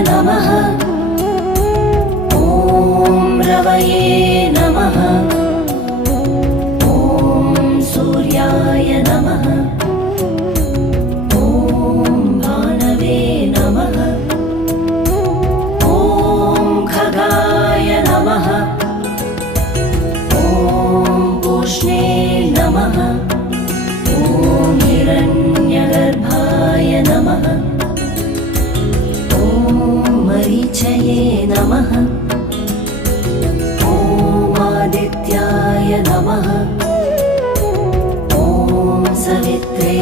नमः। ॐ रवये नमः। ॐ सूर्याय नमः। ॐ भानवे नमः। ॐ खगाय नमः। ॐ पूष्णे नमः। ॐ हिरण्यगर्भाय नमः। ॐ मरीचये नमः। ॐ आदित्याय नमः। ॐ सवित्रे